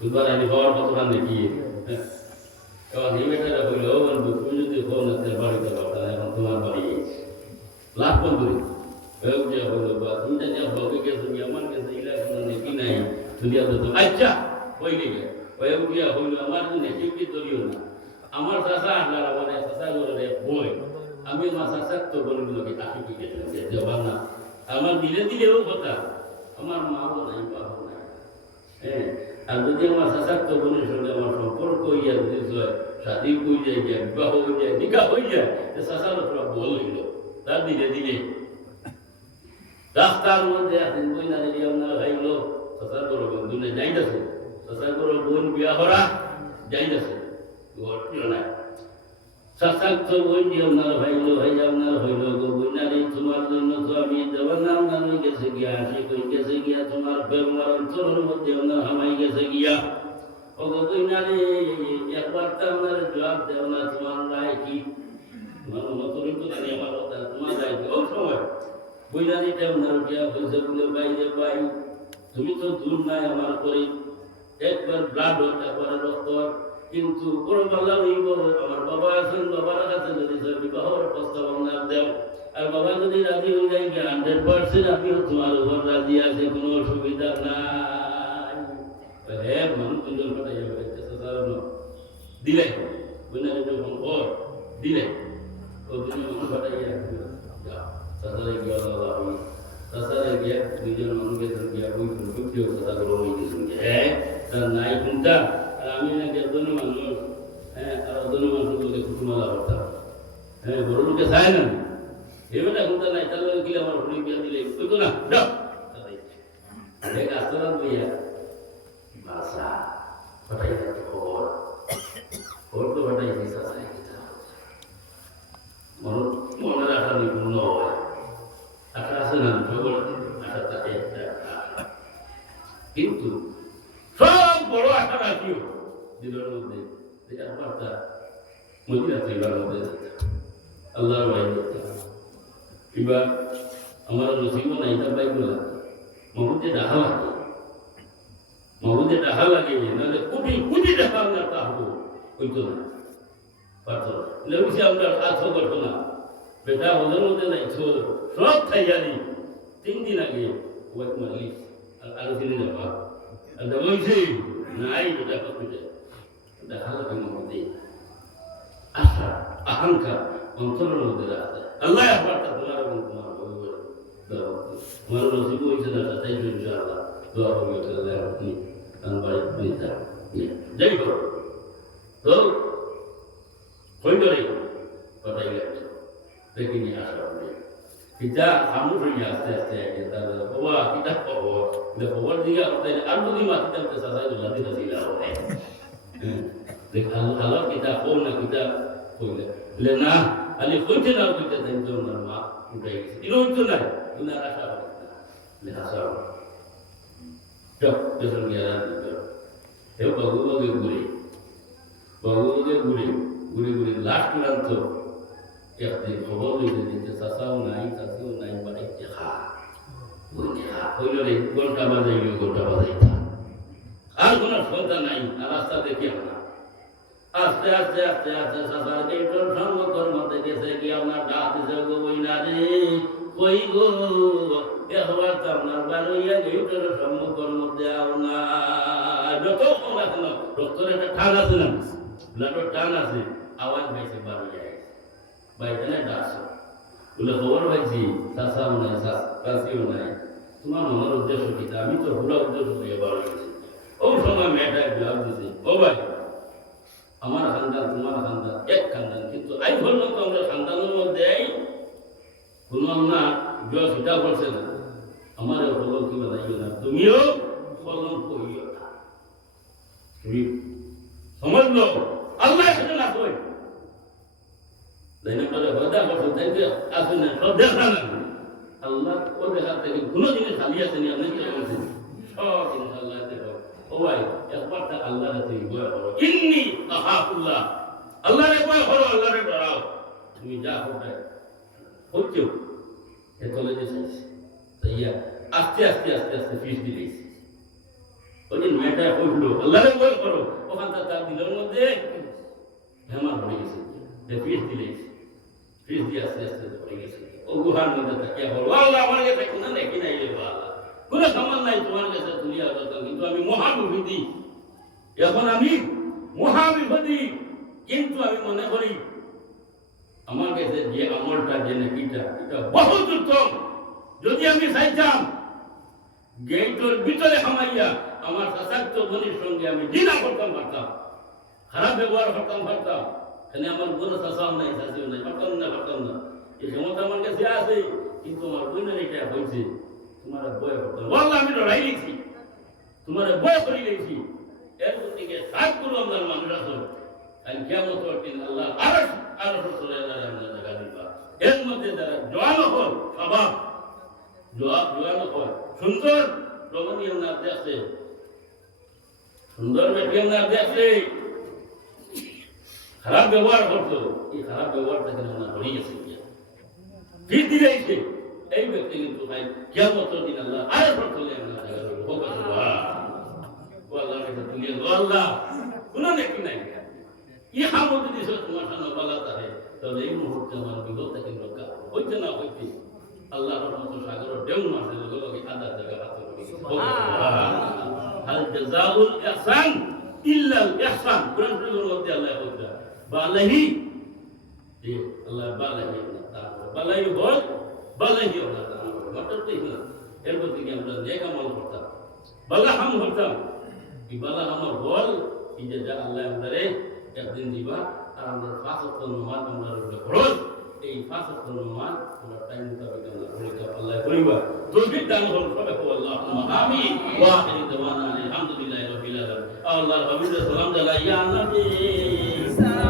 দুবার আমি হওয়ার কতক্ষণ দেখিয়ে এখন এই বেটারা হইল বলবো তুমি যদি ফোন হাতে বাড়িতে পাঠান এখন তোমার বাড়ি লাভ বন্ধুরি হইল বা তুমি যা হবে গেছে আমার কাছে ইলেকশন নেকি নাই দুনিয়া তো আচ্ছা হইলে হয়ে উঠিয়া হইল আমার জন্য কেউ কি দলীয় না আমার চাষা আটলার আমার চাষা করে বই আমি আমার চাষার তো বলে লোকে আঁকি কি গেছিলাম না আমার দিলে দিলেও কথা আমার মাও নাই বাবা নাই হ্যাঁ আর যদি আমার চাষার তো বোনের সঙ্গে আমার সম্পর্ক হইয়া যদি শাদী হয়ে যায় বিবাহ হয়ে যায় নিকা হয়ে যায় চাষার তোরা বল হইল তার দিলে দিলে রাস্তার মধ্যে একদিন বই না দিলে আপনার ভাইল চাষার বড় বন্ধু নেই যাইতেছে চাষার বড় বোন বিয়া করা যাইতেছে নাই চাষার তো বই দিয়ে আপনার ভাইল ভাই আপনার হইল গো বই না তোমার জন্য তো আমি দেওয়ার নাম না গেছে গিয়া হাসি কই গেছে গিয়া তোমার ব্যবহার অন্তরের মধ্যে আপনার হামাই গেছে গিয়া ও গো বই না রে একবার তো আপনার জবাব দেও না তোমার রায় কি তোমার মতরই তো জানি আমার কথা তোমার রায় কি ও সময় বই না দিতে আপনার গিয়া বলছে বলে বাইরে পাই তুমি তো দূর নাই আমার করে একবার ব্লাড একবার রক্ত কিন্তু বড় বাংলা হইব আমার বাবা আছেন বাবার কাছে যদি বিবাহের প্রস্তাবনা দেও আর বাবা যদি রাজি হয়ে যায় 100% আমিও তোমার উপর রাজি আছে কোনো অসুবিধা নাই হ্যাঁ মানুষ দুজন পাঠাই যাবে দিলে বুঝলেন যখন ওর দিলে ও দুজন মানুষ পাঠাই যাবে গিয়া তাছাড়া গিয়া দুজন মানুষকে গিয়া বই কেউ কথা বলো ওই কিছু হ্যাঁ তার নাই কোনটা আর আমি না একজন মানুষ হ্যাঁ আর অজন মানুষ বলে কুটুমালা করতাম হ্যাঁ বড় লোকে চায় না এবার কোনটা নাই তার লোক গিয়ে আমার হরি বিয়া দিলে ওই তো না যাও দেখ আস্তরান বইয়া ভাষা পাঠাই যাচ্ছে খবর খবর তো পাঠাই চাষাই মনে রাখা নিপুণ হয় আশা আছে না খবর আশা থাকে কিন্তু সব বড় আশা রাখিও দিলের মধ্যে বার্তা মদিনা তৈবার মধ্যে আল্লাহর বাইরে এবার আমার নসিব নাই তার বাইগুলো মহুদে ডাহা লাগে মহুদে ডাহা লাগে নাহলে কোটি কোটি টাকা আপনার তা হবো হইতো না পারত না বুঝি আপনার আছো করতো না বেটা ওদের মধ্যে নাই সব খাই জানি 3 দিন আগে ওয়াইট মালিক আর আরো দিনে যাবা আর বলছি নাই বেটা কত দেখা লাগে মধ্যে আশা আকাঙ্ক্ষা অন্তরের মধ্যে রাখতে আল্লাহ একবার তোমার এবং তোমার তোমার নসিব হয়েছে না তাই ইনশাআল্লাহ দোয়া করবে তাহলে আপনি বাড়ি নিতে যাই হোক তো কই করে কথাই লাগছে দেখিনি আশা হবে kita kamu punya aste kita bawa kita bawa dia আর যদি মাটিতে সাজা দিলাম এটা ছিল দেখ আল্লাহ kita কোন না kita কইলে লেনা আলি কইতে না কইতে দেন তো মা উঠাই গেছে ইনো তো নাই তুমি আশা হবে লে আশা যখন গিয়া হে বাবুকে ঘুরে লাস্ট তো একদিন খবর লইতে দিতে চাষাও নাই চাষিও নাই বাড়িতে খা হইল রে ঘন্টা বাজাইতা আর কোনো সন্তান নাই আর রাস্তা দেখি না আস্তে আস্তে আস্তে আস্তে চাষাকে তোর সঙ্গতর মধ্যে গেছে কি আমার ডাক দিছে গো বই না রে কই গো একবার তো আপনার বাড়িয়া গিয়ে তোর সম্মুখর মধ্যে আও না যত কম এখন রক্তর একটা টান আছে না ব্লাডের টান আছে আওয়াজ পাইছে বাড়িয়া বাইরে ডাকছ বলে খবর পাইছি চাষাও নাই চাষিও নাই তোমার মনের উদ্দেশ্য কি আমি তো পুরো উদ্দেশ্য দিয়ে বাড়ি গেছি ও সময় মেয়েটা জবাব দিছে ও ভাই আমার খানদান তোমার খানদান এক খানদান কিন্তু আই বললাম তো আমরা খানদানের মধ্যে কোনো না জয় সেটা বলছে না আমার ফলন কি বানাইও না তুমিও ফলন করিও না তুমি সমঝলো আল্লাহ সেটা না কই লাইনে পরে হদা করতে তাইতে আসলে সব দেখা না আল্লাহ ও দেখা থেকে কোনো জিনিস খালি আছে নি আপনি কি বলছেন সব জিনিস আল্লাহ দেখো ও ভাই একবার তা আল্লাহ রাতে ভয় করো ইন্নী আখাফুল্লাহ আল্লাহরে ভয় করো আল্লাহরে ডরাও তুমি যা হবে হচ্ছে এ চলে যাচ্ছে তাইয়া আস্তে আস্তে আস্তে আস্তে ফিস দিলেছি ওই দিন মেয়েটা উঠলো আল্লাহরে বল করো ওখান থেকে তার দিলের মধ্যে হেমা পড়ে গেছে যে ফিস দিলে ফিস দিয়ে আস্তে আস্তে পড়ে গেছে ও গুহার মধ্যে তাকিয়া বলো আল্লাহ আমার কাছে কোনো দেখি নাই রে আল্লাহ কোনো সামান নাই তোমার কাছে দুনিয়া কথা কিন্তু আমি মহাবিপদী এখন আমি মহাবিপদী কিন্তু আমি মনে করি আমার কাছে যে আমলটা যে নাকিটা এটা বহুত উত্তম যদি আমি চাইতাম গেটের ভিতরে হামাইয়া আমার শাসাক্ত বোনের সঙ্গে আমি জিনা করতাম পারতাম খারাপ ব্যবহার করতাম পারতাম এখানে আমার কোনো শাসাও নাই শাসিও নাই পারতাম না এই ক্ষমতা আমার কাছে আছে কিন্তু আমার বোনের এটা হয়েছে তোমার বয় করতাম বললাম আমি লড়াই লিখছি তোমার বয় করে লিখছি এর থেকে সাত করবো আপনার মানুষ আসো আর কেমন দিন আল্লাহ আরো চলে জায়গা দিবা এর মধ্যে যারা জোয়ানো হল স্বভাব জোয়ানো হল সুন্দর রমণীয় নাচ দেখছে সুন্দর বেটিয়াম নাচ দেখছে খারাপ ব্যবহার করতো এই খারাপ ব্যবহার থেকে না হয়ে গেছে ফির দিয়েছে এই ব্যক্তি কিন্তু ভাই কেমন দিন আল্লাহ আরো চলে আল্লাহ কোন দেখি নাই ইহা মধ্যে দিয়েছে তোমার সামনে বলা তাহে তাহলে এই মুহূর্তে আমার বিগত থেকে রক্ষা হইতে না হইতে আল্লাহ রহমত সাগর ডেউ মাসে লগে আদা জায়গা হাতে করি হাল জাযাউল ইহসান ইল্লা আল ইহসান কোরআন শরীফের মধ্যে আল্লাহ বলছে বালাহি যে আল্লাহ বালাহি বালাহি বল বালাহি আল্লাহ মতলব তো না এর মধ্যে কি আমরা নেক আমল করতাম বালা হাম করতাম কি বালা আমার বল কি যে যা আল্লাহ আমাদের একদিন দিবা আর আমরা 5 ওয়াক্ত নামাজ আমরা ফরজ এই 5 ওয়াক্ত নামাজ আমরা টাইম মোতাবেক আমরা পড়িতে আল্লাহ করিবা তৌফিক দান করুন সবাই আল্লাহুম্মা আমিন ওয়া আখিরি দাওয়ানা আলহামদুলিল্লাহি রাব্বিল আলামিন আল্লাহর হাবিব সালাম জানাইয়া নবী